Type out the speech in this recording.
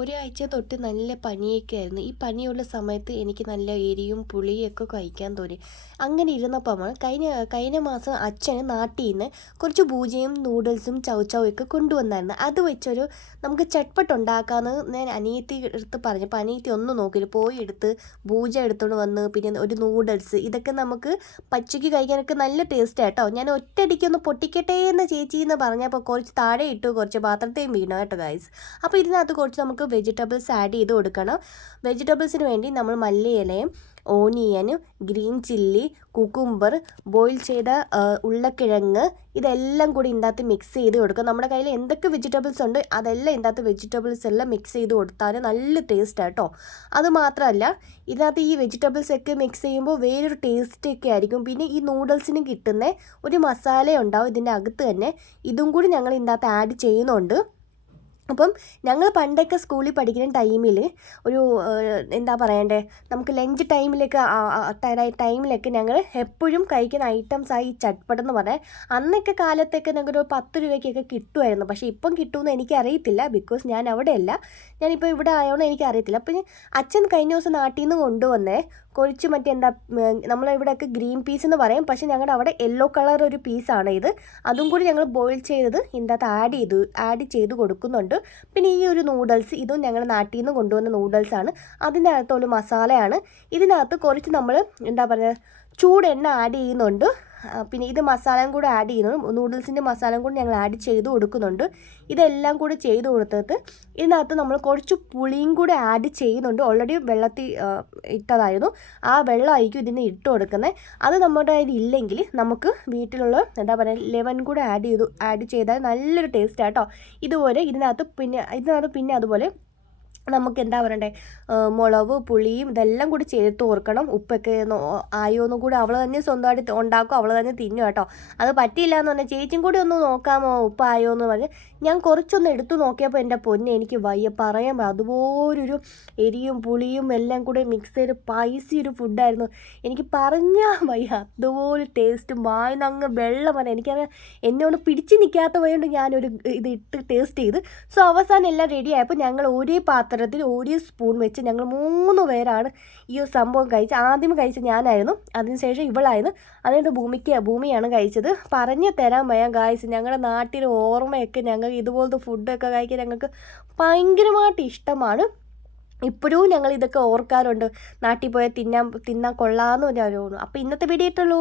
ഒരാഴ്ച തൊട്ട് നല്ല പനിയൊക്കെ ആയിരുന്നു. ഈ പനിയുള്ള സമയത്ത് എനിക്ക് നല്ല എരിവും പുളിയൊക്കെ കഴിക്കാൻ തോന്നി. അങ്ങനെ ഇരുന്നപ്പോൾ കഴിഞ്ഞ കഴിഞ്ഞ മാസം അച്ഛന് നാട്ടിൽ നിന്ന് കുറച്ച് ബൂജയും നൂഡിൽസും ചൗചൗ ഒക്കെ കൊണ്ടുവന്നായിരുന്നു. അത് വെച്ചൊരു നമുക്ക് ചട്പട്ട് ഉണ്ടാക്കാമെന്ന് ഞാൻ അനിയത്തി അടുത്ത് പറഞ്ഞപ്പോൾ അനിയത്തി ഒന്നും നോക്കില്ല, പോയി എടുത്ത് ബൂജ എടുത്തുകൊണ്ട് വന്ന്, പിന്നെ ഒരു നൂഡിൽസ്, ഇതൊക്കെ നമുക്ക് പച്ചയ്ക്ക് കഴിക്കാനൊക്കെ നല്ല ടേസ്റ്റ് കേട്ടോ. ഞാൻ ഒറ്റയടിക്കൊന്ന് പൊട്ടിക്കട്ടെ എന്ന് ചേച്ചി എന്ന് പറഞ്ഞപ്പോൾ കുറച്ച് താഴെ ഇട്ടു, കുറച്ച് പാത്രത്തെയും വീണു കേട്ടോ ഗൈസ്. അപ്പോൾ ഇതിനകത്ത് കുറച്ച് നമുക്ക് വെജിറ്റബിൾസ് ആഡ് ചെയ്ത് കൊടുക്കണം. വെജിറ്റബിൾസിന് വേണ്ടി നമ്മൾ മല്ലിയിലയും onion, green chilli, cucumber, boil ചെയ്ത ഉരുളക്കിഴങ്ങ്, ഇതെല്ലാം കൂടി ഇതിനകത്ത് മിക്സ് ചെയ്ത് കൊടുക്കുക. നമ്മുടെ കയ്യിൽ എന്തൊക്കെ വെജിറ്റബിൾസ് ഉണ്ട് അതെല്ലാം ഇതിനകത്ത് വെജിറ്റബിൾസ് എല്ലാം മിക്സ് ചെയ്ത് കൊടുത്താൽ നല്ല ടേസ്റ്റ് കേട്ടോ. അതുമാത്രമല്ല, ഇതിനകത്ത് ഈ വെജിറ്റബിൾസ് ഒക്കെ മിക്സ് ചെയ്യുമ്പോൾ വേറൊരു ടേസ്റ്റൊക്കെ ആയിരിക്കും. പിന്നെ ഈ നൂഡിൽസിന് കിട്ടുന്ന ഒരു മസാല ഉണ്ടാവും ഇതിൻ്റെ അകത്ത് തന്നെ, ഇതും കൂടി ഞങ്ങൾ ഇതിനകത്ത് ആഡ് ചെയ്യുന്നുണ്ട്. അപ്പം ഞങ്ങൾ പണ്ടൊക്കെ സ്കൂളിൽ പഠിക്കുന്ന ടൈമിൽ ഒരു എന്താ പറയണ്ടേ, നമുക്ക് ലഞ്ച് ടൈമിലൊക്കെ ഞങ്ങൾ എപ്പോഴും കഴിക്കുന്ന ഐറ്റംസായി ഈ ചട്പടെന്ന് പറഞ്ഞാൽ അന്നൊക്കെ കാലത്തൊക്കെ ഞങ്ങൾക്കൊരു 10 രൂപയ്ക്കൊക്കെ കിട്ടുമായിരുന്നു. പക്ഷേ ഇപ്പം കിട്ടുമെന്ന് എനിക്കറിയത്തില്ല, ബിക്കോസ് ഞാൻ അവിടെയല്ല, ഞാനിപ്പോൾ ഇവിടെ ആയതുകൊണ്ട് എനിക്കറിയത്തില്ല. അപ്പം അച്ഛൻ കഴിഞ്ഞ ദിവസം നാട്ടിൽ നിന്ന് കൊണ്ടുവന്നേ കുറച്ച് മറ്റേ എന്താ, നമ്മളിവിടെയൊക്കെ ഗ്രീൻ പീസ് എന്ന് പറയും, പക്ഷേ ഞങ്ങളുടെ അവിടെ യെല്ലോ കളർ ഒരു പീസാണ് ഇത്. അതും കൂടി ഞങ്ങൾ ബോയിൽ ചെയ്തത് ഇതിൻ്റെ അകത്ത് ആഡ് ചെയ്ത് കൊടുക്കുന്നുണ്ട്. പിന്നെ ഈ ഒരു നൂഡിൽസ്, ഇതും ഞങ്ങൾ നാട്ടിൽ നിന്ന് കൊണ്ടുവന്ന നൂഡിൽസാണ്. അതിൻ്റെ അകത്തുള്ള മസാലയാണ്. ഇതിനകത്ത് കുറച്ച് നമ്മൾ എന്താ പറയുക, ചൂടെണ്ണ ആഡ് ചെയ്യുന്നുണ്ട്. പിന്നെ ഇത് മസാലയും കൂടെ ആഡ് ചെയ്യുന്നുണ്ട്, നൂഡിൽസിൻ്റെ മസാലയും കൂടി ഞങ്ങൾ ആഡ് ചെയ്ത് കൊടുക്കുന്നുണ്ട്. ഇതെല്ലാം കൂടി ചെയ്ത് കൊടുത്തിട്ട് ഇതിനകത്ത് നമ്മൾ കുറച്ച് പുളിയും കൂടെ ആഡ് ചെയ്യുന്നുണ്ട്. ഓൾറെഡി വെള്ളത്തിൽ ഇട്ടതായിരുന്നു, ആ വെള്ളമായിരിക്കും ഇതിന് ഇട്ട് കൊടുക്കുന്നത്. അത് നമ്മുടെ കയ്യിൽ ഇല്ലെങ്കിൽ നമുക്ക് വീട്ടിലുള്ള എന്താ പറയുക ലെമൺ കൂടെ ആഡ് ചെയ്താൽ നല്ലൊരു ടേസ്റ്റ് കേട്ടോ. ഇതുപോലെ ഇതിനകത്ത് പിന്നെ അതുപോലെ നമുക്ക് എന്താ പറയണ്ടേ, മുളക് പുളിയും ഇതെല്ലാം കൂടി ചേർത്ത് ഓർക്കണം. ഉപ്പൊക്കെ ആയോന്നും കൂടി അവൾ തന്നെ സ്വന്തമായിട്ട് ഉണ്ടാക്കും, അവൾ തന്നെ തിന്നും കേട്ടോ. അത് പറ്റിയില്ല എന്ന് പറഞ്ഞാൽ ചേച്ചിയും കൂടി ഒന്ന് നോക്കാമോ ഉപ്പായോ എന്ന് പറഞ്ഞ് ഞാൻ കുറച്ചൊന്ന് എടുത്തു നോക്കിയപ്പോൾ എൻ്റെ പൊന്നെ എനിക്ക് വയ്യ പറയാൻ, അതുപോലൊരു എരിയും പുളിയും എല്ലാം കൂടി മിക്സ് ചെയ്ത് സ്പൈസി ഒരു ഫുഡായിരുന്നു. എനിക്ക് പറഞ്ഞാൽ വയ്യ, അതുപോലെ ടേസ്റ്റും വായിന്നങ്ങ് വെള്ളം വരെ. എനിക്കത് എന്നോട് പിടിച്ച് നിൽക്കാത്ത പോയത് ഞാനൊരു ഇത് ഇട്ട് ടേസ്റ്റ് ചെയ്ത്. സോ അവസാനം എല്ലാം റെഡി ആയപ്പോൾ ഞങ്ങൾ ഒരേ പാത്രത്തിൽ ഒരു സ്പൂൺ വെച്ച് ഞങ്ങൾ 3 പേരാണ് ഈ ഒരു സംഭവം കഴിച്ചത്. ആദ്യം കഴിച്ചത് ഞാനായിരുന്നു, അതിനുശേഷം ഇവളായിരുന്നു, അതുകൊണ്ട് ഭൂമിയാണ് കഴിച്ചത്. പറഞ്ഞു തരാൻ വയ്യ ഗായ്സ്, ഞങ്ങളുടെ നാട്ടിൽ ഓർമ്മയൊക്കെ, ഞങ്ങൾ ഇതുപോലത്തെ ഫുഡൊക്കെ കഴിക്കാൻ ഞങ്ങൾക്ക് ഭയങ്കരമായിട്ട് ഇഷ്ടമാണ്. ഇപ്പോഴും ഞങ്ങൾ ഇതൊക്കെ ഓർക്കാറുണ്ട്, നാട്ടിൽ പോയാൽ തിന്നാൻ കൊള്ളാമെന്ന് തോന്നുന്നു. അപ്പോൾ ഇന്നത്തെ വീഡിയോ ഇട്ടുള്ളൂ.